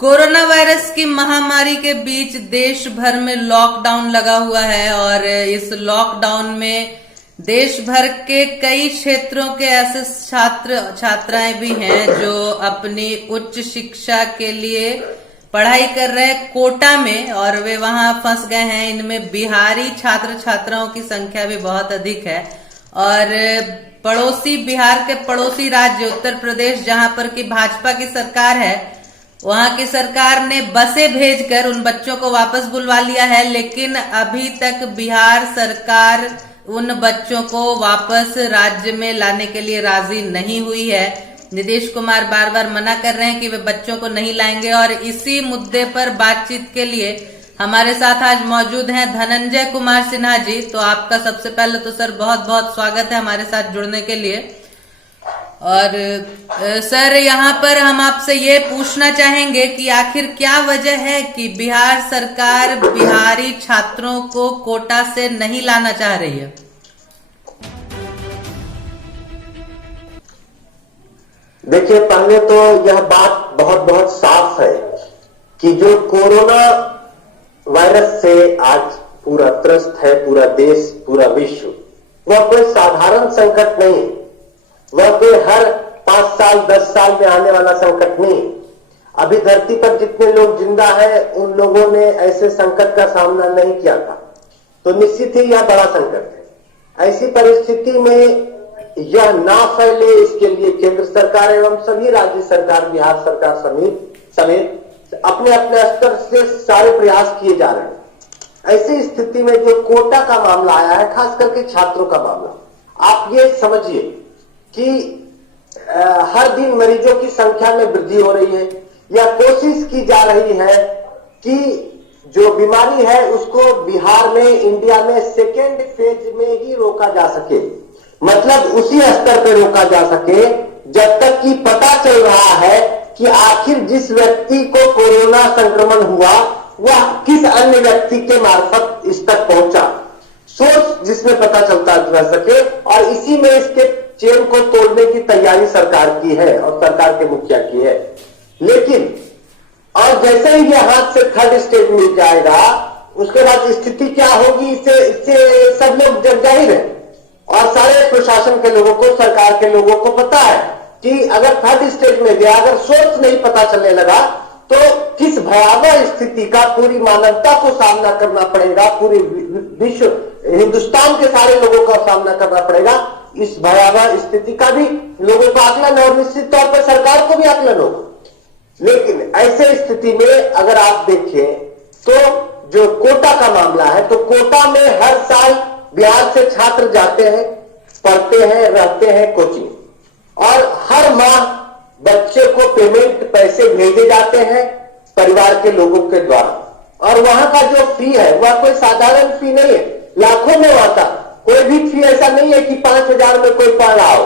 Corona virus की महामारी के बीच देश भर में लॉकडाउन लगा हुआ है और इस लॉकडाउन में देश भर के कई क्षेत्रों के ऐसे छात्र छात्राएं भी हैं जो अपनी उच्च शिक्षा के लिए पढ़ाई कर रहे हैं कोटा में और वे वहां फंस गए हैं। इनमें बिहारी छात्र छात्राओं की संख्या भी बहुत अधिक है और पड़ोसी बिहार के पड़ोसी राज्य उत्तर प्रदेश जहां पर की भाजपा की सरकार है, वहां की सरकार ने बसें भेजकर उन बच्चों को वापस बुलवा लिया है, लेकिन अभी तक बिहार सरकार उन बच्चों को वापस राज्य में लाने के लिए राजी नहीं हुई है। नीतीश कुमार बार बार मना कर रहे हैं कि वे बच्चों को नहीं लाएंगे और इसी मुद्दे पर बातचीत के लिए हमारे साथ आज मौजूद हैं धनंजय कुमार सिन्हा जी। तो आपका सबसे पहले तो सर बहुत बहुत स्वागत है हमारे साथ जुड़ने के लिए। और सर यहाँ पर हम आपसे ये पूछना चाहेंगे कि आखिर क्या वजह है कि बिहार सरकार बिहारी छात्रों को कोटा से नहीं लाना चाह रही है? देखिए, पहले तो यह बात बहुत बहुत साफ है कि जो कोरोना वायरस से आज पूरा त्रस्त है पूरा देश पूरा विश्व, वह कोई साधारण संकट नहीं है। वह कोई हर 5 साल 10 साल में आने वाला संकट नहीं है। अभी धरती पर जितने लोग जिंदा हैं उन लोगों ने ऐसे संकट का सामना नहीं किया था, तो निश्चित ही यह बड़ा संकट है। ऐसी परिस्थिति में यह ना फैले इसके लिए केंद्र सरकार एवं सभी राज्य सरकार बिहार सरकार समेत अपने अपने स्तर से सारे प्रयास किए जा रहे हैं। ऐसी स्थिति में जो कोटा का मामला आया है, खास करके छात्रों का मामला, आप ये समझिए कि हर दिन मरीजों की संख्या में वृद्धि हो रही है। यह कोशिश की जा रही है कि जो बीमारी है उसको बिहार में इंडिया में सेकेंड फेज में ही रोका जा सके, मतलब उसी स्तर पर रोका जा सके जब तक कि पता चल रहा है कि आखिर जिस व्यक्ति को कोरोना संक्रमण हुआ वह किस अन्य व्यक्ति के मार्फत इस तक पहुंचा, सोर्स जिसमें पता चलता रह सके। और इसी में इसके चेन को तोड़ने की तैयारी सरकार की है और सरकार के मुखिया की है। लेकिन और जैसे ही यह हाथ से थर्ड स्टेज मिल जाएगा उसके बाद स्थिति क्या होगी इससे सब लोग जग जाहिर है और सारे प्रशासन के लोगों को सरकार के लोगों को पता है कि अगर थर्ड स्टेज में गया, अगर सोर्स नहीं पता चलने लगा तो किस भयावह स्थिति का पूरी मानवता को सामना करना पड़ेगा, पूरी विश्व हिंदुस्तान के सारे लोगों का सामना करना पड़ेगा। इस भयावह स्थिति का भी लोगों को आकलन और निश्चित तौर पर सरकार को भी आकलन होगा। लेकिन ऐसे स्थिति में अगर आप देखें तो जो कोटा का मामला है, तो कोटा में हर साल बिहार से छात्र जाते हैं, पढ़ते हैं, रहते हैं कोचिंग और हर माह बच्चे को पेमेंट पैसे भेजे जाते हैं परिवार के लोगों के द्वारा। और वहां का जो फी है वह कोई साधारण फी नहीं है, लाखों में वहां का कोई भी फी ऐसा नहीं है कि 5,000 में कोई पढ़ रहा हो,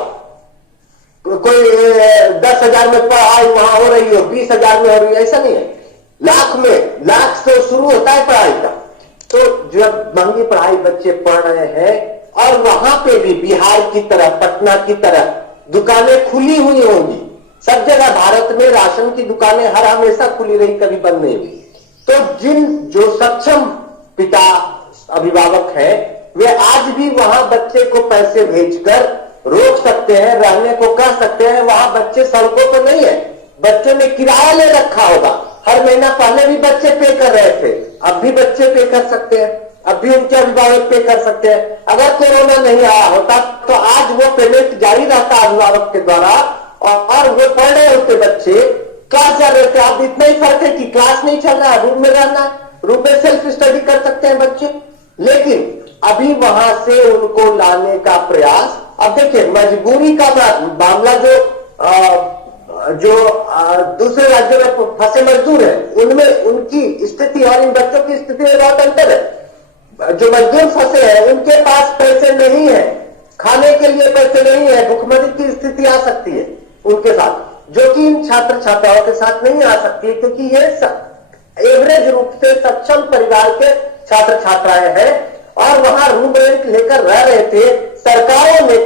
कोई 10,000 में पढ़ाई वहां हो रही हो, 20,000 में हो रही है, ऐसा नहीं है। लाख से शुरू होता है पढ़ाई का। तो जब महंगी पढ़ाई बच्चे पढ़ रहे हैं और वहां पे भी बिहार की तरह पटना की तरह दुकानें खुली हुई होंगी, सब जगह भारत में राशन की दुकानें हर हमेशा खुली रही, कभी बंद नहीं हुई। तो जो सक्षम पिता अभिभावक हैं वे आज भी वहां बच्चे को पैसे भेजकर रोक सकते हैं, रहने को कह सकते हैं। वहां बच्चे सड़कों पर नहीं है, बच्चों ने किराया ले रखा होगा, हर महीना पहले भी बच्चे पे कर रहे थे, अब भी बच्चे पे कर सकते हैं, अब भी उनके अभिभावक पे कर सकते हैं। अगर कोरोना नहीं आया होता तो आज वो पेमेंट जारी रहता अभिभावक के द्वारा और वो पढ़ रहे होते बच्चे, क्लास जा रहे थे। अब इतना ही फर्क है कि क्लास नहीं चल रहा है, रूम में रहना, रूम में सेल्फ स्टडी कर सकते हैं बच्चे। लेकिन अभी वहां से उनको लाने का प्रयास, अब देखिए मजबूरी का मामला जो दूसरे राज्यों में फंसे मजदूर है उनमें उनकी स्थिति और इन बच्चों की स्थिति में बहुत अंतर है। जो मजदूर फंसे हैं उनके पास पैसे नहीं है, खाने के लिए पैसे नहीं है, भुखमरी की स्थिति आ सकती है उनके साथ, जो कि इन छात्र छात्राओं के साथ नहीं आ सकती है, क्योंकि ये एवरेज रूप से सक्षम परिवार के छात्र छात्राएं हैं और वहां रूम रेंट लेकर रह रहे थे।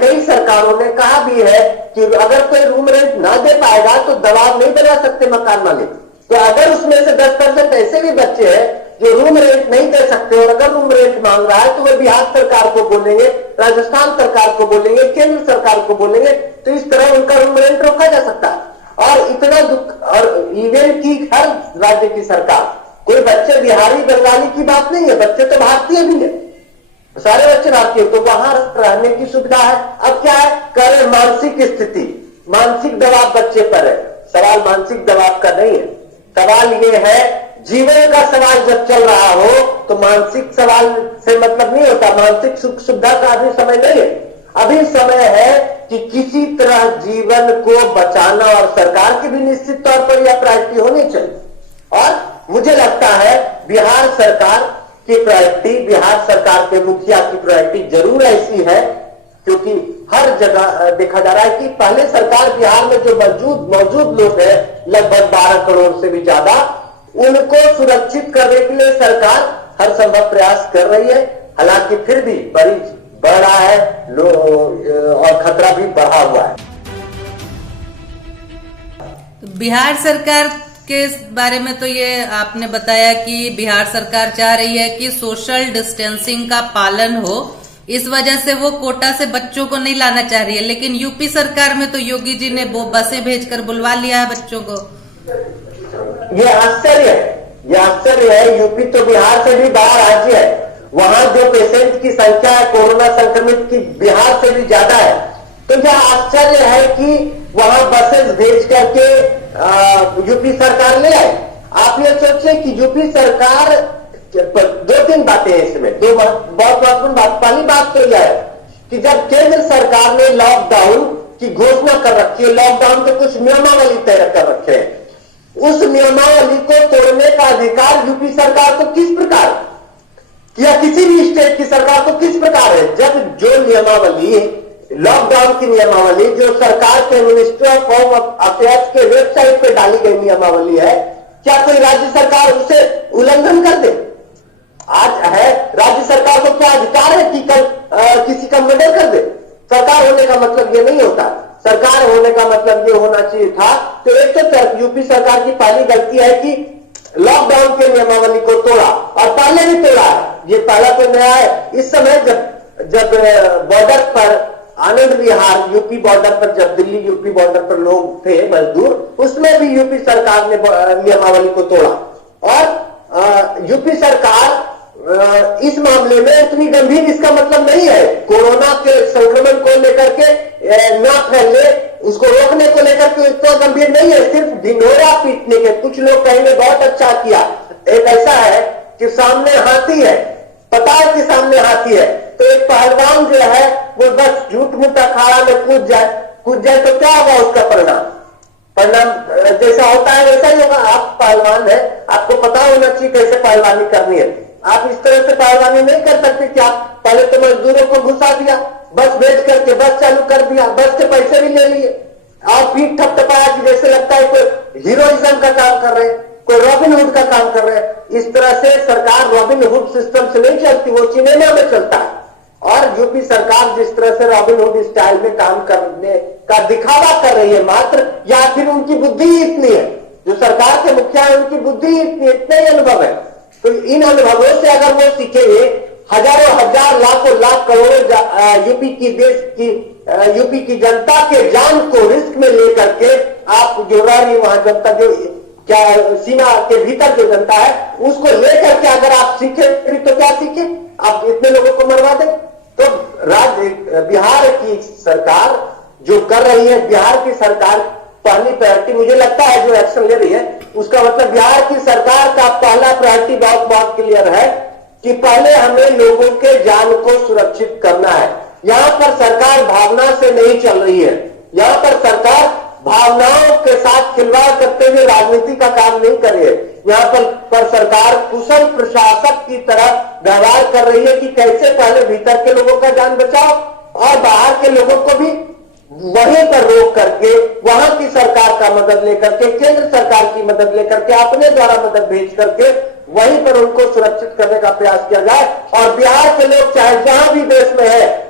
कई सरकारों ने कहा भी है कि अगर कोई रूम रेंट ना दे पाएगा तो दबाव नहीं बना सकते मकान मालिक, तो अगर उसमें से 10% ऐसे भी बच्चे हैं जो रूम रेंट नहीं दे सकते और अगर रूम रेंट मांग रहा है तो वे बिहार सरकार को बोलेंगे, राजस्थान सरकार को बोलेंगे, केंद्र सरकार को बोलेंगे, तो इस तरह उनका रूम रेंट रोका जा सकता है। और इतना दुख, और इवन की हर राज्य की सरकार, कोई बच्चे बिहारी बंगाली की बात नहीं है, बच्चे तो भारतीय भी है, सारे बच्चे भारतीय, तो वहां रहने की सुविधा है। अब क्या है, कर मानसिक स्थिति, मानसिक दबाव बच्चे पर है। सवाल मानसिक दबाव का नहीं है, सवाल ये है जीवन का सवाल जब चल रहा हो तो मानसिक सवाल से मतलब नहीं होता, मानसिक सुख सुविधा का अभी समय नहीं है। अभी समय है कि किसी तरह जीवन को बचाना और सरकार की भी निश्चित तौर पर यह प्रायोरिटी होनी चाहिए। और मुझे लगता है बिहार सरकार की प्रायोरिटी, बिहार सरकार के मुखिया की प्रायोरिटी जरूर ऐसी है, क्योंकि हर जगह देखा जा रहा है कि पहले सरकार बिहार में जो मौजूद लोग हैं लगभग 12 करोड़ से भी ज्यादा, उनको सुरक्षित करने के लिए सरकार हर संभव प्रयास कर रही है। हालांकि फिर भी बढ़ रहा है और खतरा भी बढ़ा हुआ है। बिहार सरकार के बारे में तो ये आपने बताया कि बिहार सरकार चाह रही है कि सोशल डिस्टेंसिंग का पालन हो, इस वजह से वो कोटा से बच्चों को नहीं लाना चाह रही है। लेकिन यूपी सरकार में तो योगी जी ने वो बसें भेजकर बुलवा लिया है बच्चों को। ये आश्चर्य है। यूपी तो बिहार से भी बड़ा राज्य है, वहां जो पेशेंट की संख्या है कोरोना संक्रमित की बिहार से भी ज्यादा है। तो यह आश्चर्य है कि वहां बसेस भेज करके यूपी सरकार ले आए। आप ये सोचिए कि यूपी सरकार, 2-3 बातें हैं इसमें, दो बहुत महत्वपूर्ण बात। पहली बात तो यह है कि जब केंद्र सरकार ने लॉकडाउन की घोषणा कर रखी है, लॉकडाउन के कुछ नियमावली तय कर रखे हैं, उस नियमावली को तोड़ने का अधिकार यूपी सरकार को किस प्रकार या किसी भी स्टेट की सरकार को किस प्रकार है? जब जो नियमावली, लॉकडाउन की नियमावली जो सरकार के मिनिस्ट्री ऑफ होम अफेयर्स के वेबसाइट पे डाली गई नियमावली है, क्या कोई राज्य सरकार उसे उल्लंघन कर दे? आज है राज्य सरकार को क्या अधिकार है कि कल किसी का मर्डर कर दे? सरकार होने का मतलब ये नहीं होता। सरकार होने का मतलब ये होना चाहिए था। तो एक तो यूपी सरकार की पहली गलती है कि लॉकडाउन के नियमावली को तोड़ा, और पहले भी तोड़ा है, ये पहला तो नया है। इस समय जब बॉर्डर पर आनंद विहार यूपी बॉर्डर पर, जब दिल्ली यूपी बॉर्डर पर लोग थे मजदूर, उसमें भी यूपी सरकार ने नियमावली को तोड़ा। और यूपी सरकार इस मामले में इतनी गंभीर, इसका मतलब नहीं है कोरोना के संक्रमण को लेकर के ना फैले, उसको रोकने को लेकर के इतना गंभीर नहीं है, सिर्फ ढिंढोरा पीटने के। कुछ लोग कहेंगे बहुत अच्छा किया। एक ऐसा है कि सामने हाथी है, पता है कि सामने हाथी है, तो एक पहलवान जो है वो बस झूठ मूठ अखाड़ा में कूद जाए तो क्या होगा उसका परिणाम जैसा होता है वैसा ही होगा। आप पहलवान है, आपको पता होना चाहिए कैसे पहलवानी करनी है। आप इस तरह से पहलवानी नहीं कर सकते कि आप पहले तो मजदूरों को घुसा दिया, बस भेज करके बस चालू कर दिया, बस के पैसे भी ले लिए, आप पीठ थपथपाया कि जैसे लगता है कोई हीरोइज्म का काम कर रहे हैं, कोई रॉबिन हुड का काम कर रहे हैं। इस तरह से सरकार रॉबिन हुड सिस्टम से नहीं चलती, वो सिनेमा में चलता है। और यूपी सरकार जिस तरह से रॉबिन हुड स्टाइल में काम करने का दिखावा कर रही है मात्र, या फिर उनकी बुद्धि इतनी है, जो सरकार के मुखिया है उनकी बुद्धि इतनी, इतने ही अनुभव है। तो इन अनुभवों से अगर वो सीखेंगे, हजारों हजार लाखों लाख करोड़ों यूपी की जनता के जान को रिस्क में लेकर के आप जो रह रही वहां जनता, जो क्या सीमा के भीतर जो जनता है, उसको लेकर के अगर आप सीखे तो क्या सीखे? आप इतने लोगों को मरवा दें। तो बिहार की सरकार जो कर रही है, बिहार की सरकार पहली प्रायोरिटी, मुझे लगता है जो एक्शन ले रही है उसका मतलब बिहार की सरकार का पहला प्रायोरिटी बहुत बहुत क्लियर है कि पहले हमें लोगों के जान को सुरक्षित करना है। यहां पर सरकार भावना से नहीं चल रही है, यहां पर सरकार भावनाओं के साथ खिलवाड़ करते हुए राजनीति का काम नहीं कर रही है। यहाँ पर सरकार कुशल प्रशासक की तरह व्यवहार कर रही है कि कैसे पहले भीतर के लोगों का जान बचाओ और बाहर के लोगों को भी वहीं पर रोक करके, वहां की सरकार का मदद लेकर के, केंद्र सरकार की मदद लेकर के, अपने द्वारा मदद भेज करके वहीं पर उनको सुरक्षित करने का प्रयास किया जाए। और बिहार के लोग चाहे जहां भी देश में है,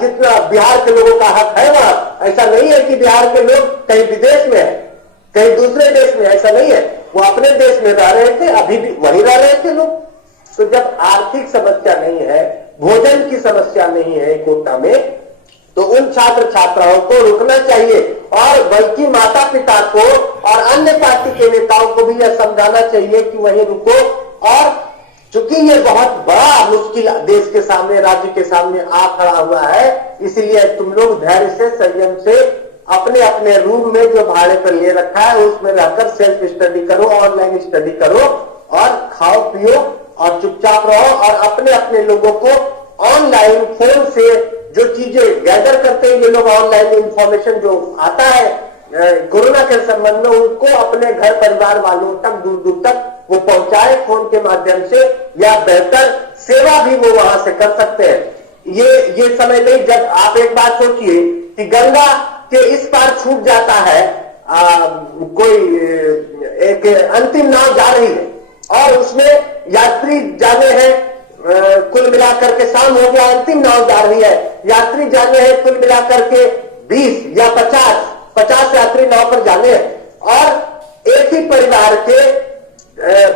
जितना बिहार के लोगों का हक है वहां, ऐसा नहीं है कि बिहार के लोग कहीं विदेश में है, कहीं दूसरे देश में, ऐसा नहीं है। वो अपने देश में रह रहे थे, अभी भी वही रह रहे थे लोग। तो जब आर्थिक समस्या नहीं है, भोजन की समस्या नहीं है कोटा में, तो उन छात्र छात्राओं को रुकना चाहिए और बल्कि माता पिता को और अन्य पार्टी के नेताओं को भी यह समझाना चाहिए कि वहीं रुको। और चूंकि ये बहुत बड़ा मुश्किल देश के सामने, राज्य के सामने आ खड़ा हुआ है, इसलिए तुम लोग धैर्य से, संयम से अपने अपने रूम में जो भाड़े पर ले रखा है उसमें रहकर सेल्फ स्टडी करो, ऑनलाइन स्टडी करो और खाओ पियो और चुपचाप रहो। और अपने अपने लोगों को ऑनलाइन फोन से जो चीजें गैदर करते हैं ये लोग, ऑनलाइन इंफॉर्मेशन जो आता है कोरोना के संबंध में, उनको अपने घर परिवार वालों तक, दूर दूर तक वो पहुंचाए फोन के माध्यम से, या बेहतर सेवा भी वो वहां से कर सकते हैं। ये समय नहीं, जब आप एक बात सोचिए कि गंगा के इस पार छूट जाता है, कोई एक अंतिम नाव जा रही है और उसमें यात्री जाने हैं, कुल मिलाकर के शाम हो गया, अंतिम नाव जा रही है, यात्री जाने हैं कुल मिलाकर के 20 या 50 यात्री नाव पर जाने हैं और एक ही परिवार के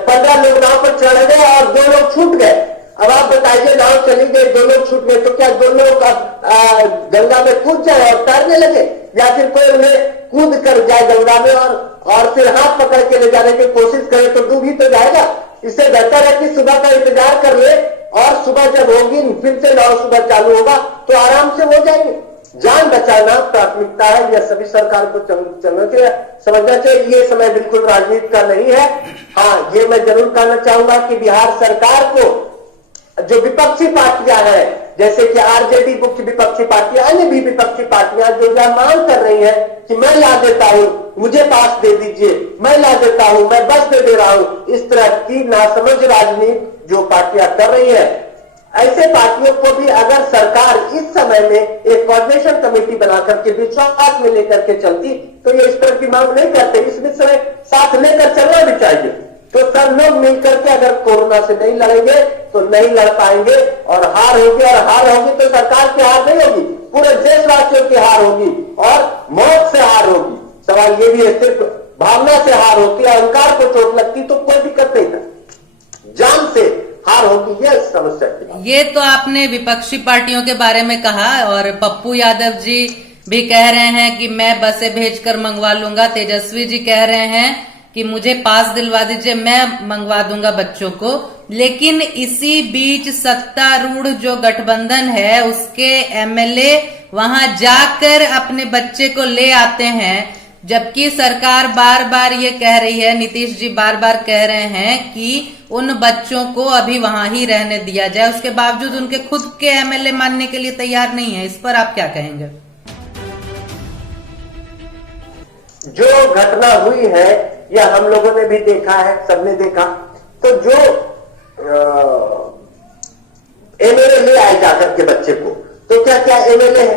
15 लोग नाव पर चढ़ गए और 2 लोग छूट गए। अब आप बताइए, नाव चली गई, 2 लोग छूट गए, तो क्या 2 लोग गंगा में कूद जाए और तैरने लगे, या फिर कोई उन्हें कूद कर जाए गंगा में और फिर हाथ पकड़ के ले जाने की कोशिश करे तो डूब ही तो जाएगा। इससे बेहतर है कि सुबह का इंतजार कर ले और सुबह जब होगी फिर से नाव सुबह चालू होगा तो आराम से हो जाएंगे। जान बचाना प्राथमिकता है, यह सभी सरकार को समझना चाहिए। ये समय बिल्कुल राजनीति का नहीं है। हाँ, ये मैं जरूर कहना चाहूंगा कि बिहार सरकार को जो विपक्षी पार्टियां हैं, जैसे कि आरजेडी मुख्य विपक्षी पार्टियां, अन्य भी विपक्षी पार्टियां जो यह मांग कर रही है कि मैं ला देता हूं, मुझे पास दे दीजिए, मैं ला देता हूं, मैं बस दे रहा हूं, इस तरह की नासमझ राजनीति जो पार्टियां कर रही है, ऐसे पार्टियों को भी अगर सरकार इस समय में एक कोऑर्डिनेशन कमेटी बनाकर के विश्वास में लेकर के चलती तो ये इस तरह की मांग नहीं करते। इस विषय साथ लेकर चलना भी चाहिए। तो सब लोग मिलकर के अगर कोरोना से नहीं लड़ेंगे तो नहीं लड़ पाएंगे और हार होगी, और हार होगी तो सरकार की हार नहीं होगी, पूरे देशवासियों की हार होगी और मौत से हार होगी। सवाल ये भी है, सिर्फ भावना से हार होती है, अहंकार को चोट लगती तो कोई दिक्कत नहीं था, जान से हार होगी, यह समस्या थी। ये तो आपने विपक्षी पार्टियों के बारे में कहा, और पप्पू यादव जी भी कह रहे हैं कि मैं बसें भेजकर मंगवा लूंगा। तेजस्वी जी कह रहे हैं कि मुझे पास दिलवा दीजिए, मैं मंगवा दूंगा बच्चों को। लेकिन इसी बीच सत्तारूढ़ जो गठबंधन है उसके एमएलए वहां जाकर अपने बच्चे को ले आते हैं, जबकि सरकार बार बार ये कह रही है, नीतीश जी बार बार कह रहे हैं कि उन बच्चों को अभी वहां ही रहने दिया जाए। उसके बावजूद उनके खुद के एमएलए मानने के लिए तैयार नहीं है। इस पर आप क्या कहेंगे? जो घटना हुई है यह हम लोगों ने भी देखा है, सबने देखा। तो जो एमएलए ले आए जाकर के बच्चे को, तो क्या क्या एमएलए है,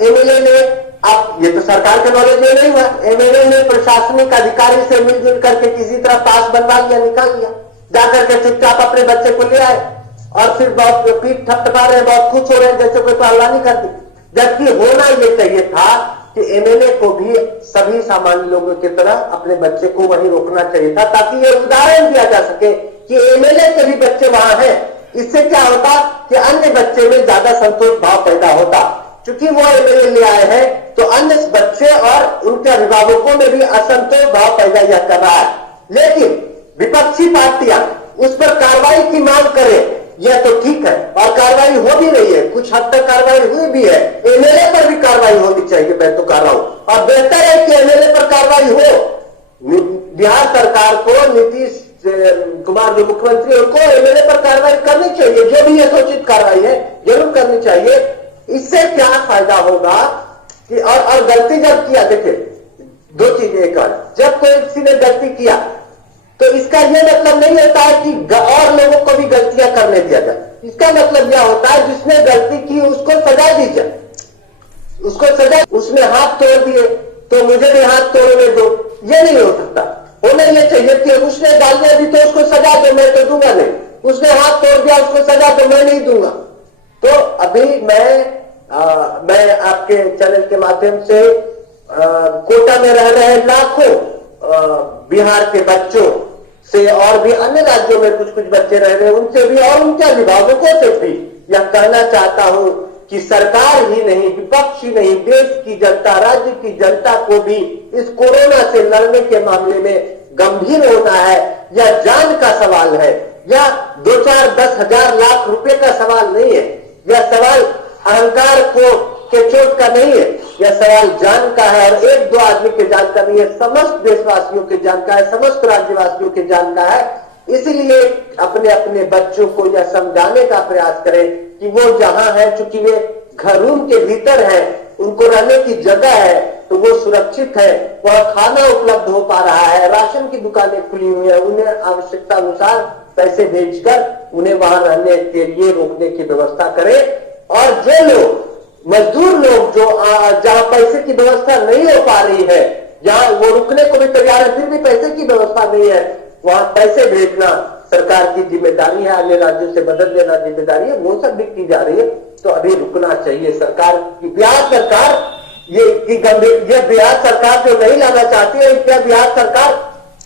एमएलए ने, अब ये तो सरकार के नॉलेज में नहीं हुआ, एमएलए ने प्रशासनिक अधिकारी से मिलजुल करके किसी तरह पास बनवा लिया, निकाल लिया, जाकर के चुपचाप अपने बच्चे को ले आए और फिर बहुत पीठ थपथपा रहे हैं, बहुत खुश हो रहे हैं जैसे कोई हल्ला नहीं करती। जबकि होना ये चाहिए था कि एमएलए को भी सभी सामान्य लोगों की तरह अपने बच्चे को वहीं रोकना चाहिए था, ताकि ये उदाहरण दिया जा सके कि एमएलए के भी बच्चे वहां हैं। इससे क्या होता कि अन्य बच्चे में ज्यादा संतोष भाव पैदा होता। चूंकि वो एमएलए ले आए हैं तो अन्य बच्चे और उनके अभिभावकों में भी असंतोष भाव पैदा यह कर रहा है। लेकिन विपक्षी पार्टियां उस पर कार्रवाई की मांग करें, यह तो ठीक है, और कार्रवाई हो भी रही है, कुछ हद तक कार्रवाई हुई भी है। एमएलए पर भी कार्रवाई होनी चाहिए, मैं तो कह रहा हूं, और बेहतर है कि एमएलए पर कार्रवाई हो। बिहार सरकार को, नीतीश कुमार जो मुख्यमंत्री है, उनको एमएलए पर कार्रवाई करनी चाहिए, जो भी यथोचित कार्रवाई है जरूर करनी चाहिए। इससे क्या फायदा होगा कि और गलती जब किया, देखिए दो चीजें, एक और जब कोई किसी ने गलती किया तो इसका यह मतलब नहीं होता है कि और लोगों को भी गलतियां करने दिया जाए। इसका मतलब यह होता है जिसने गलती की उसको सजा दी जाए, उसको सजा, उसने हाथ तोड़ दिए तो मुझे भी हाथ तोड़ने दो, ये नहीं हो सकता। होना यह चाहिए कि उसने गालियां दी तो उसको सजा दो, मैं तो दूंगा नहीं, उसने हाथ तोड़ दिया उसको सजा दो, मैं नहीं दूंगा। तो अभी मैं आपके चैनल के माध्यम से कोटा में रह रहे लाखों बिहार के बच्चों से और भी अन्य राज्यों में कुछ कुछ बच्चे रह रहे हैं उनसे भी और उनके अभिभावकों से भी यह कहना चाहता हूं कि सरकार ही नहीं, विपक्ष ही नहीं, देश की जनता, राज्य की जनता को भी इस कोरोना से लड़ने के मामले में गंभीर होना है। यह जान का सवाल है, यह 2, 4, 10 हजार लाख रुपए का सवाल नहीं है, यह सवाल अहंकार को के चोट का नहीं है, यह सवाल जान का है और 1-2 आदमी के जान का नहीं है, समस्त देशवासियों के जान का है, समस्त राज्यवासियों के जान का है। इसलिए अपने अपने बच्चों को यह समझाने का प्रयास करें कि वो जहां है, चूंकि वे घर रूम के भीतर है, उनको रहने की जगह है तो वो सुरक्षित है, वहां खाना उपलब्ध हो पा रहा है, राशन की दुकानें खुली हुई है, उन्हें आवश्यकता अनुसार पैसे भेजकर उन्हें वहां रहने के लिए रोकने की व्यवस्था करें। और जो लोग मजदूर लोग जो जहां पैसे की व्यवस्था नहीं हो पा रही है, जहां वो रुकने को भी तैयार है फिर भी पैसे की व्यवस्था नहीं है, वहां पैसे भेजना सरकार की जिम्मेदारी है, अन्य राज्यों से मदद लेना जिम्मेदारी है, वो सब भी की जा रही है। तो अभी रुकना चाहिए। सरकार की बिहार सरकार ये बिहार सरकार जो नहीं लाना चाहती है, क्या बिहार सरकार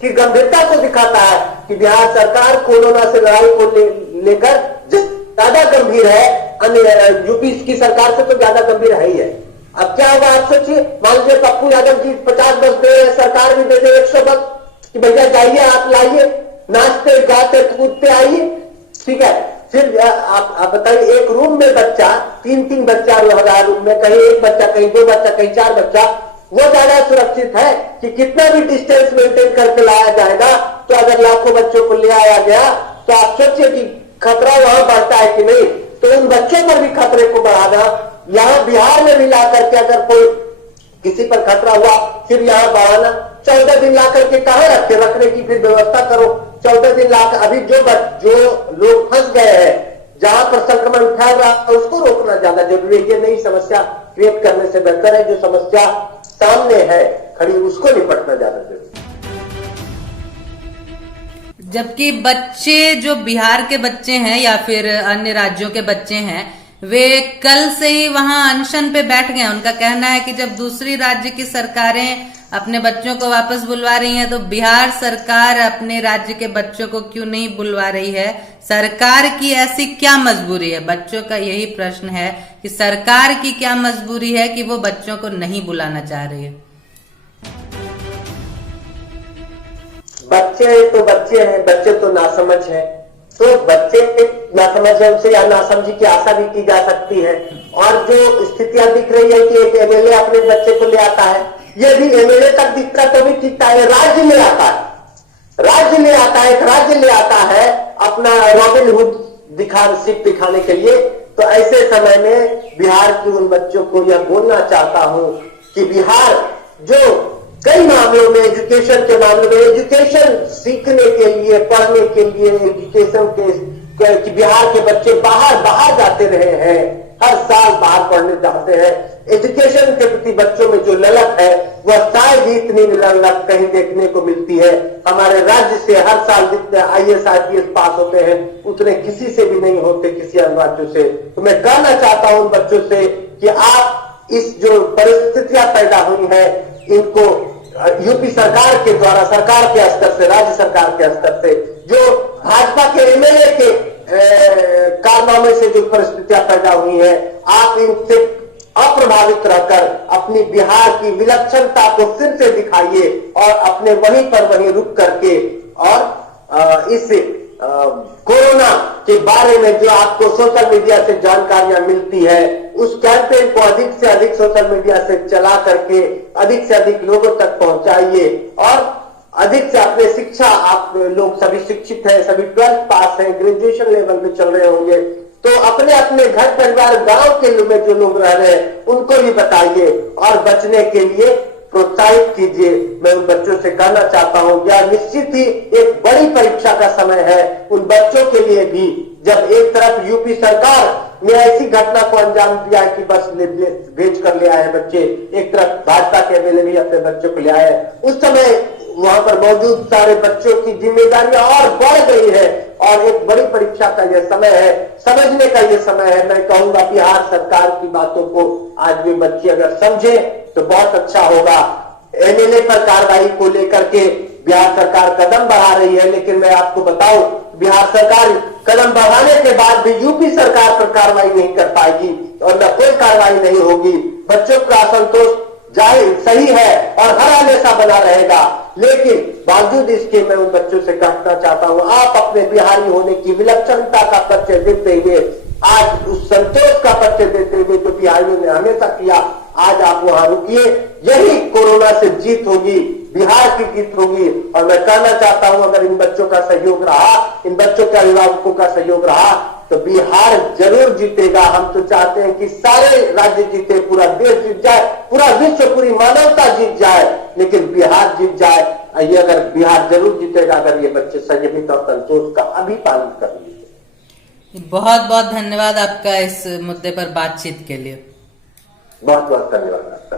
की गंभीरता को दिखाता है कि बिहार सरकार कोरोना से लड़ाई को लेकर ज्यादा गंभीर है, अन्य यूपी की सरकार से तो ज्यादा गंभीर है ही है। अब क्या होगा आप सोचिए, मान लीजिए पप्पू यादव जी 50 बस दे रहे, सरकार भी दे दे 100 बस कि भैया जाइए आप लाइए, नाचते गाते कूदते आइए, ठीक है। फिर आप बताइए, एक रूम में बच्चा 3-3 बच्चा रहा रूम में, कहीं 1 बच्चा, कहीं 2 बच्चा, कहीं 4 बच्चा, वो ज्यादा सुरक्षित है कि कितना भी डिस्टेंस मेंटेन करके लाया जाएगा। तो अगर लाखों बच्चों को ले आया गया तो आप सोचिए कि खतरा वहां बढ़ता है कि नहीं। तो उन बच्चों पर भी खतरे को बढ़ाना, यहां बिहार में भी ला करके अगर कोई किसी पर खतरा हुआ फिर यहां बढ़ाना, 14 दिन ला करके कहां रखने की फिर व्यवस्था करो। 14 दिन लाकर अभी जो लोग फंस गए हैं, जहां पर संक्रमण फैल रहा है उसको रोकना ज्यादा जरूरी है। ये नई समस्या क्रिएट करने से बेहतर है जो समस्या सामने है खड़ी उसको निपटना ज्यादा जरूरी है। जबकि बच्चे जो बिहार के बच्चे हैं या फिर अन्य राज्यों के बच्चे हैं, वे कल से ही वहां अनशन पे बैठ गए। उनका कहना है कि जब दूसरी राज्य की सरकारें अपने बच्चों को वापस बुलवा रही हैं तो बिहार सरकार अपने राज्य के बच्चों को क्यों नहीं बुलवा रही है। सरकार की ऐसी क्या मजबूरी है, बच्चों का यही प्रश्न है कि सरकार की क्या मजबूरी है कि वो बच्चों को नहीं बुलाना चाह रही है। बच्चे तो बच्चे हैं, बच्चे तो नासमझ हैं, तो बच्चे नासमझ है, उनसे या नासमझी की आशा भी की जा सकती है। और जो स्थितियां दिख रही है कि एक एमएलए अपने बच्चे को ले आता है, ये भी एमएलए तक दिखता तो भी ठीक है, राज्य ले आता है, राज्य ले आता है, एक राज्य ले आता है अपना रॉबिनहुड दिखाने के लिए। तो ऐसे समय में बिहार के उन बच्चों को यह बोलना चाहता हूं कि बिहार जो कई मामलों में, एजुकेशन के मामले में, एजुकेशन सीखने के लिए, पढ़ने के लिए, एजुकेशन के बिहार के बच्चे बाहर जाते रहे हैं, हर साल बाहर पढ़ने जाते हैं। एजुकेशन के प्रति बच्चों में जो ललक है वह शायद ही इतनी ललक कहीं देखने को मिलती है। हमारे राज्य से हर साल जितने IAS IPS पास होते हैं उतने किसी से भी नहीं होते, किसी अन्य राज्यों से। तो मैं कहना चाहता हूं उन बच्चों से कि आप इस जो परिस्थितियां पैदा हुई है इनको यूपी सरकार के द्वारा, सरकार के स्तर से, राज्य सरकार के स्तर से, जो भाजपा के एमएलए के कारनामे से जो परिस्थितियां पैदा हुई है, आप इनसे अप्रभावित रहकर अपनी बिहार की विलक्षणता को फिर से दिखाइए और अपने वहीं पर वहीं रुक करके और इस कोरोना के बारे में जो आपको सोशल मीडिया से जानकारियां मिलती है उस कैंपेन को अधिक से अधिक सोशल मीडिया से चला करके अधिक से अधिक लोगों तक पहुंचाइए और अधिक से अपने शिक्षा, आप लोग सभी शिक्षित हैं, सभी 12th पास हैं, ग्रेजुएशन लेवल में चल रहे होंगे, तो अपने अपने घर परिवार गांव के में जो लोग रह रहे हैं उनको भी बताइए और बचने के लिए प्रोत्साहित कीजिए। मैं उन बच्चों से कहना चाहता हूं यह निश्चित ही एक बड़ी परीक्षा का समय है उन बच्चों के लिए भी, जब एक तरफ यूपी सरकार ने ऐसी घटना को अंजाम दिया है कि बस भेज कर ले आए बच्चे, एक तरफ भाजपा के एमएलए भी अपने बच्चों को ले आए, उस समय वहां पर मौजूद सारे बच्चों की जिम्मेदारियां और बढ़ गई है और एक बड़ी परीक्षा का यह समय है, समझने का यह समय है। मैं कहूंगा बिहार सरकार की बातों को आज भी बच्चे अगर समझे तो बहुत अच्छा होगा। एमएलए पर कार्रवाई को लेकर के बिहार सरकार कदम बढ़ा रही है, लेकिन मैं आपको बताऊं बिहार सरकार कदम बढ़ाने के बाद भी यूपी सरकार पर कार्रवाई नहीं कर पाएगी और न कोई कार्रवाई नहीं होगी। बच्चों का असंतोष जाहिर सही है और हर हमेशा बना रहेगा, लेकिन बावजूद इसके मैं उन बच्चों से कहना चाहता हूं, आप अपने बिहारी होने की विलक्षणता का परिचय देते हुए, आज उस संतोष का परिचय देते हुए जो बिहारियों ने हमेशा किया, आज आप वहां रुकिए। यही कोरोना से जीत होगी, बिहार की जीत होगी। और मैं कहना चाहता हूं, अगर इन बच्चों का सहयोग रहा, इन बच्चों के अभिभावकों का सहयोग रहा, तो बिहार जरूर जीतेगा। हम तो चाहते हैं कि सारे राज्य जीते, पूरा देश जीत जाए, पूरा विश्व, पूरी मानवता जीत जाए, लेकिन बिहार जीत जाए। ये अगर बिहार जरूर जीतेगा, अगर ये बच्चे संयमित और संतोष का अभी पालन कर लीजिए। बहुत बहुत धन्यवाद आपका इस मुद्दे पर बातचीत के लिए। बहुत बहुत धन्यवाद आपका।